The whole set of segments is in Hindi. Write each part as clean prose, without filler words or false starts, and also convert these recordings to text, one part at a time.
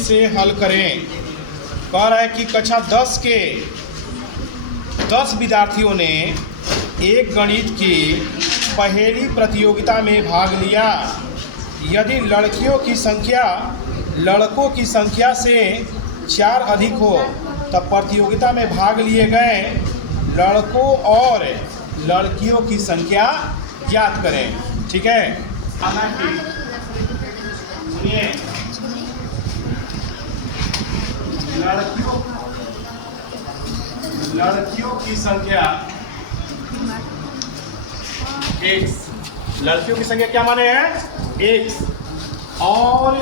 से हल करें। कह रहा है कि कक्षा 10 के 10 विद्यार्थियों ने एक गणित की पहेली प्रतियोगिता में भाग लिया। यदि लड़कियों की संख्या लड़कों की संख्या से 4 अधिक हो तब प्रतियोगिता में भाग लिए गए लड़कों और लड़कियों की संख्या ज्ञात करें। ठीक है, सुनिए, लड़कियों की संख्या x, लड़कियों की संख्या क्या माने हैं x, और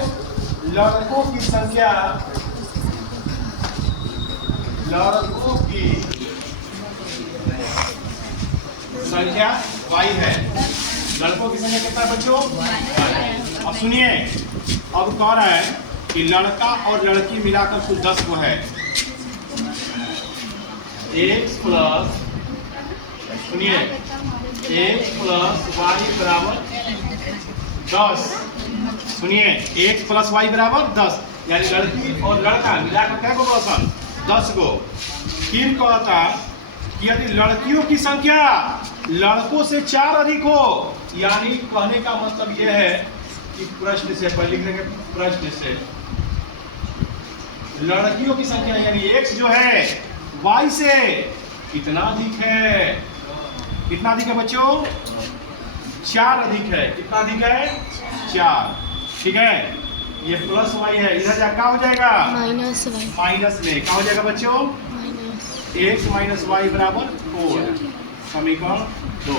लड़कों की संख्या y है। लड़कों की संख्या कितना है बच्चों? अब सुनिए, अब कह रहा है कि लड़का और लड़की मिलाकर कुल 10 को है। x प्लस, सुनिए, x प्लस वाई बराबर 10। सुनिए, x प्लस वाई बराबर 10, यानी लड़की और लड़का मिलाकर क्या को रोशन 10 को। फिर कहता कि यदि लड़कियों की संख्या लड़कों से 4 अधिक हो, यानी कहने का मतलब यह है कि प्रश्न से पहले लिखेंगे, प्रश्न से लड़कियों की संख्या यानी x जो है y से कितना अधिक है? कितना अधिक है बच्चों? 4 अधिक है। कितना अधिक है? 4। ठीक है, ये प्लस y है, इधर जा क्या हो जाएगा? Minus y। माइनस में क्या हो जाएगा बच्चों? x माइनस वाई बराबर 4। समीकरण 2।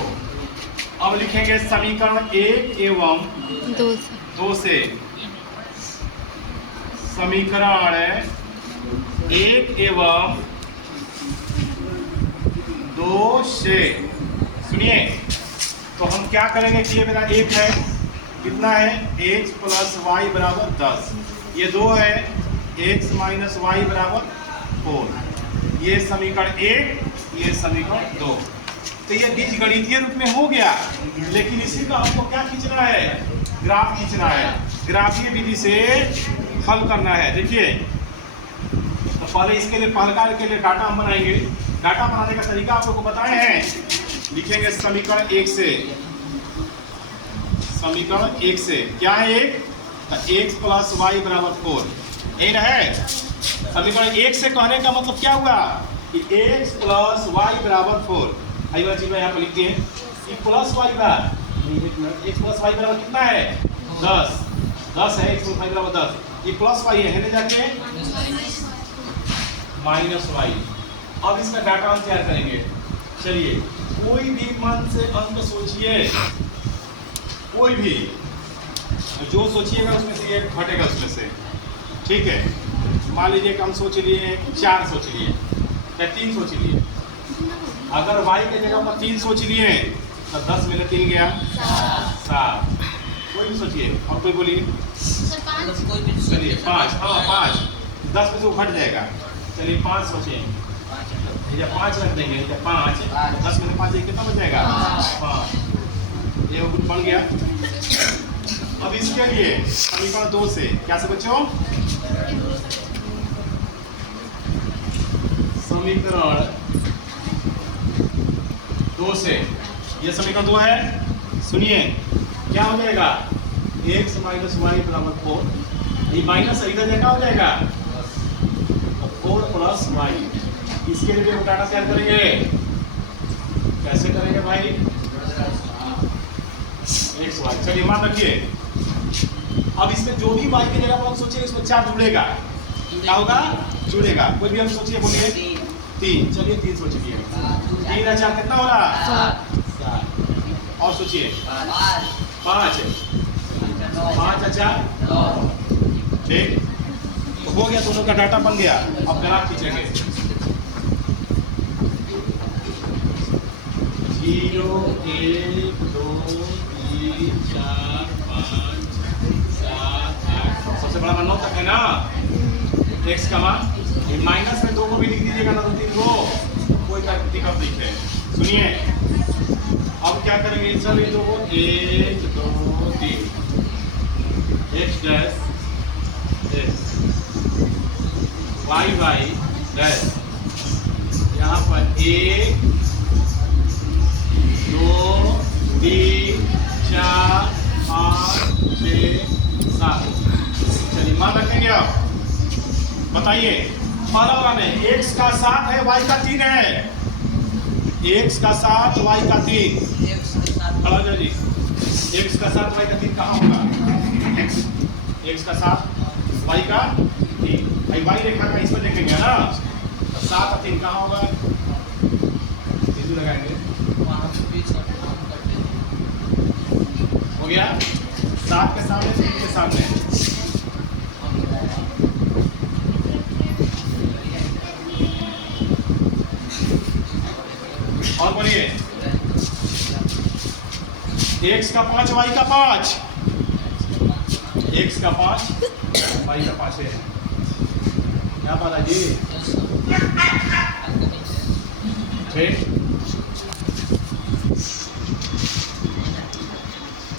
अब लिखेंगे समीकरण 1 एवं 2 से। समीकरण 1 एवं 2 से, सुनिए, तो हम क्या करेंगे कि ये मेरा 1 है, कितना है? x प्लस वाई बराबर 10। ये 2 है, x माइनस वाई बराबर 4। ये समीकरण 1, ये समीकरण 2। तो ये बीजगणितीय रूप में हो गया, लेकिन इसी का हमको क्या खींचना है? ग्राफ खींचना है। ग्राफीय विधि से हल करना है। देखिए, तो पहले इसके लिए पहलका के लिए डाटा हम बनाएंगे। डाटा बनाने का तरीका आप लोगों को बताए हैं। लिखेंगे समीकरण 1 से। समीकरण 1 से क्या है? 1, तो x प्लस वाई बराबर 4। यही है समीकरण 1 से। कहने का मतलब क्या हुआ कि x प्लस वाई बराबर 4। आई वाली चीज में यहाँ पर लिखते हैं कि प्लस वाई बराबर, x प्लस वाई बराबर कितना है? 10 है। x प्लस वाई बराबर 10। ये प्लस वाई है जाके माइनस वाई। अब इसका डाटा हम तैयार करेंगे। चलिए, कोई भी मन से अंक सोचिए, कोई भी जो सोचिएगा उसमें से एक घटेगा उसमें से। ठीक है, मान लीजिए कि हम सोच लिए 4 सोच लिए या 3 सोच लिए। अगर y के जगह पर 3 सोच लिए तो 10 में 3 गया 7। कोई भी सोचिए, और कोई बोलिए। चलिए 5, हाँ 5, 10 में से वो घट जाएगा। चलिए 5 सोचिए, जब 5 रख देंगे तो 5, 10 में 5 कितना बच जाएगा? 5। ये बन गया। अब इसके लिए समीकरण 2 से क्या से बच्चों? समीकरण 2 से, ये समीकरण 2 है। सुनिए, क्या हो जाएगा? x माइनस वाई बराबर 4। ये माइनस इधर क्या हो जाएगा? 4 प्लस वाई। इसके लिए हम डाटा तैयार करेंगे। कैसे करेंगे भाई? x y. चलिए मान रखिए, अब इसमें जो भी y की जगह पर हम सोचिए इसमें 4 जुड़ेगा। क्या होगा? जुड़ेगा। कोई भी हम सोचिए, बोलिए 3। चलिए 3 सोचिए। 3 और 4 कितना होगा? 7। और सोचिए 5 और 4 ठीक, तो हो गया। दोनों का डाटा बन गया। अब ग्राफ खींचेंगे। 0 1 2 3 4 5 7 8। सबसे बड़ा मान 9 तक है ना? x का मान माइनस में 2 को भी लिख दीजिएगा ना, 2 3 को, कोई दिक्कत नहीं है। सुनिए, अब क्या करेंगे? चलिए 2 1 2 3 x dash x y y dash, यहाँ पर 1 2 3 4 5 6 7। चलिए मान रखेंगे आप। बताइए फॉर्मूला में x का 7 है, y का 3 है। x का 7 y का 3। खड़ा हो जाओ जी। x का 7 y का 3 कहाँ होगा? x का 7 y का 3, भाई y रेखा का इस पर देखेंगे ना, 7 और 3 कहाँ होगा? बिंदु लगाएंगे, हो गया। 7 के सामने 3 के सामने, और बोलिए x का 5 y का 5, x का 5 y का 5 है। क्या बात है जी? ठीक,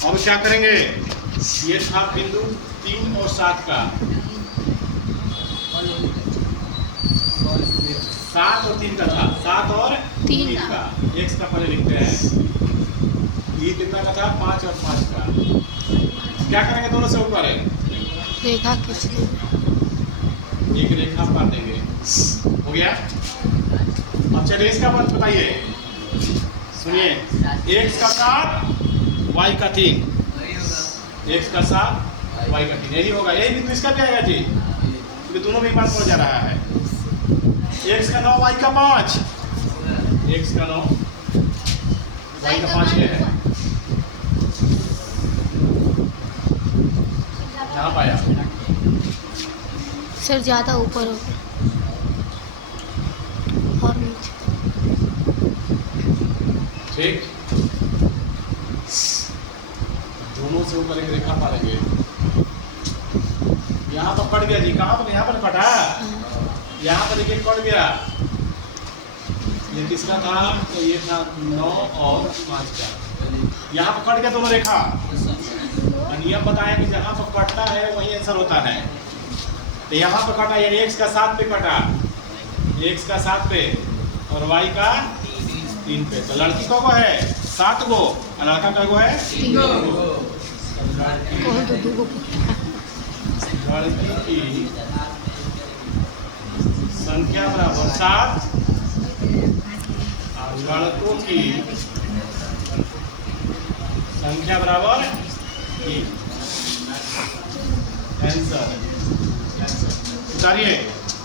अब क्या करेंगे? ये था बिंदु 3 और 7 का, 7 और 3 का था, 7 और 3 का। x का पहले लिखते हैं, ये कितना का था? 5 और 5 का। क्या करेंगे? दोनों से ऊपर है रेखा खींच एक रेखा पार देंगे, हो गया। अब चलिए इसका बात बताइए, सुनिए। x का 7 y का 3, x का 7 y का 3, यही होगा। यही बिंदु इसका भी आएगा जी, क्योंकि दोनों में बात हो जा रहा है। x का 9 y का 5, x का 9 y का 5 है। यहाँ पाया सर, ज़्यादा ऊपर हो और नीचे। ठीक, दोनों से ऊपर एक रेखा पालेंगे। यहाँ पर कट गया जी, कहाँ पर? यहाँ पर कटा, यहाँ पर देखिए कट गया। ये किसका था? तो ये था 9 और 5 का, यहाँ पर कट गया दोनों रेखा। नियम बताया कि जहाँ पर कटता है वही आंसर होता है। तो यहाँ पर कटा, यानी x का 7 पे कटा, x का 7 पे और y का 3 पे। तो लड़की को है 7 गो और लड़का का है 3 गो। लड़की की संख्या बराबर 7 और लड़कों की संख्या बराबर 3। आंसर उतारिए।